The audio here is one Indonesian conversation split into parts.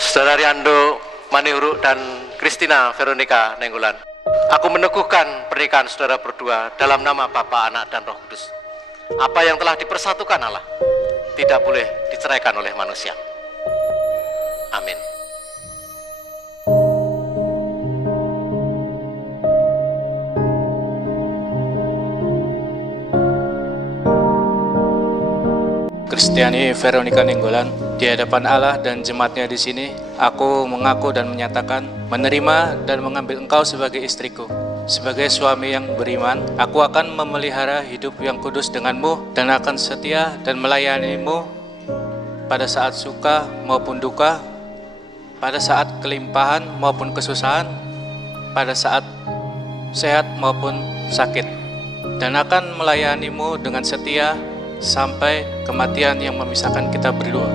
Saudara Riando Manihuru dan Christina Veronica Nenggolan, aku meneguhkan pernikahan saudara berdua dalam nama Bapa, Anak, dan Roh Kudus. Apa yang telah dipersatukan Allah tidak boleh diceraikan oleh manusia. Amin. Kristiani Veronica Nenggolan, di hadapan Allah dan jemaatnya di sini, aku mengaku dan menyatakan menerima dan mengambil engkau sebagai istriku. Sebagai suami yang beriman, aku akan memelihara hidup yang kudus denganmu dan akan setia dan melayanimu pada saat suka maupun duka, pada saat kelimpahan maupun kesusahan, pada saat sehat maupun sakit, dan akan melayanimu dengan setia sampai kematian yang memisahkan kita berdua.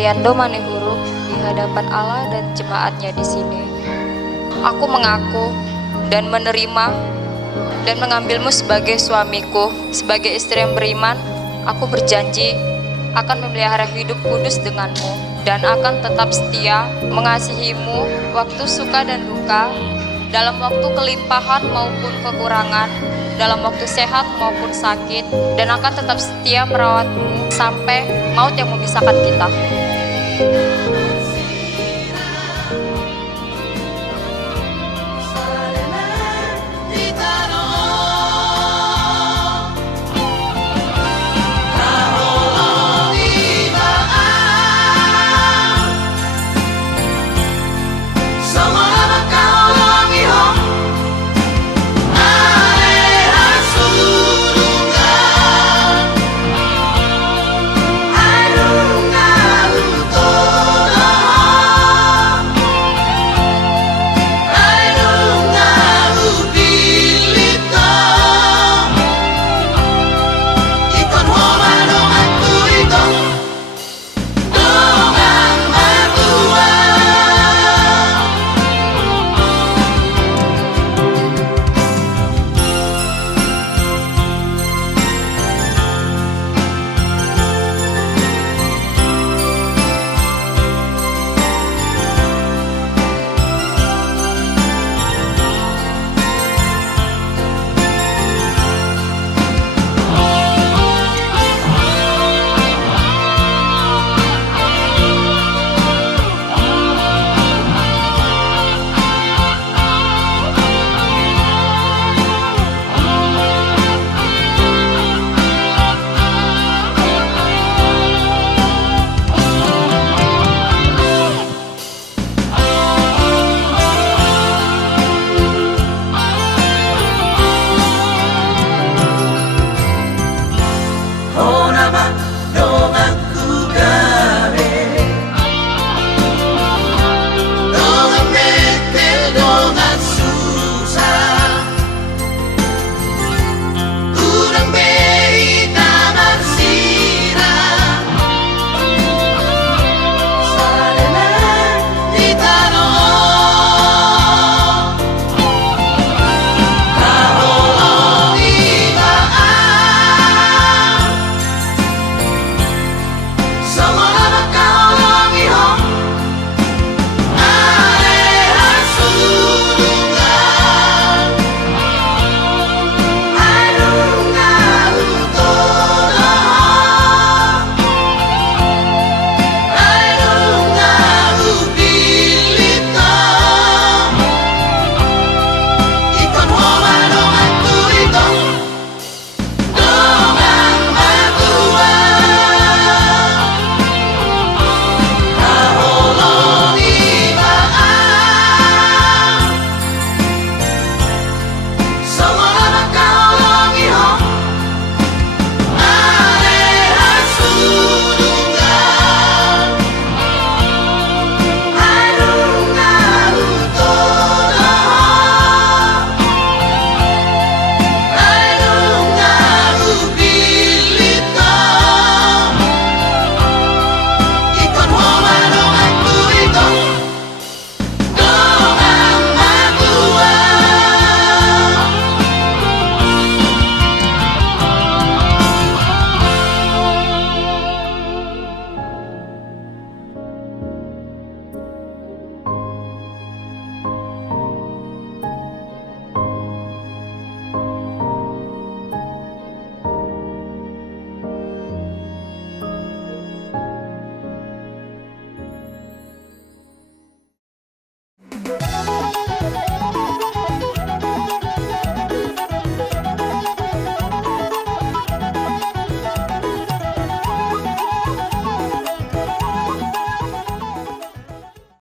Riando Manihuru, di hadapan Allah dan jemaatnya di sini, aku mengaku dan menerima dan mengambilmu sebagai suamiku, sebagai istri yang beriman. Aku berjanji akan memelihara hidup kudus denganmu dan akan tetap setia mengasihimu waktu suka dan duka, dalam waktu kelimpahan maupun kekurangan, dalam waktu sehat maupun sakit, dan akan tetap setia merawatmu sampai maut yang memisahkan kita.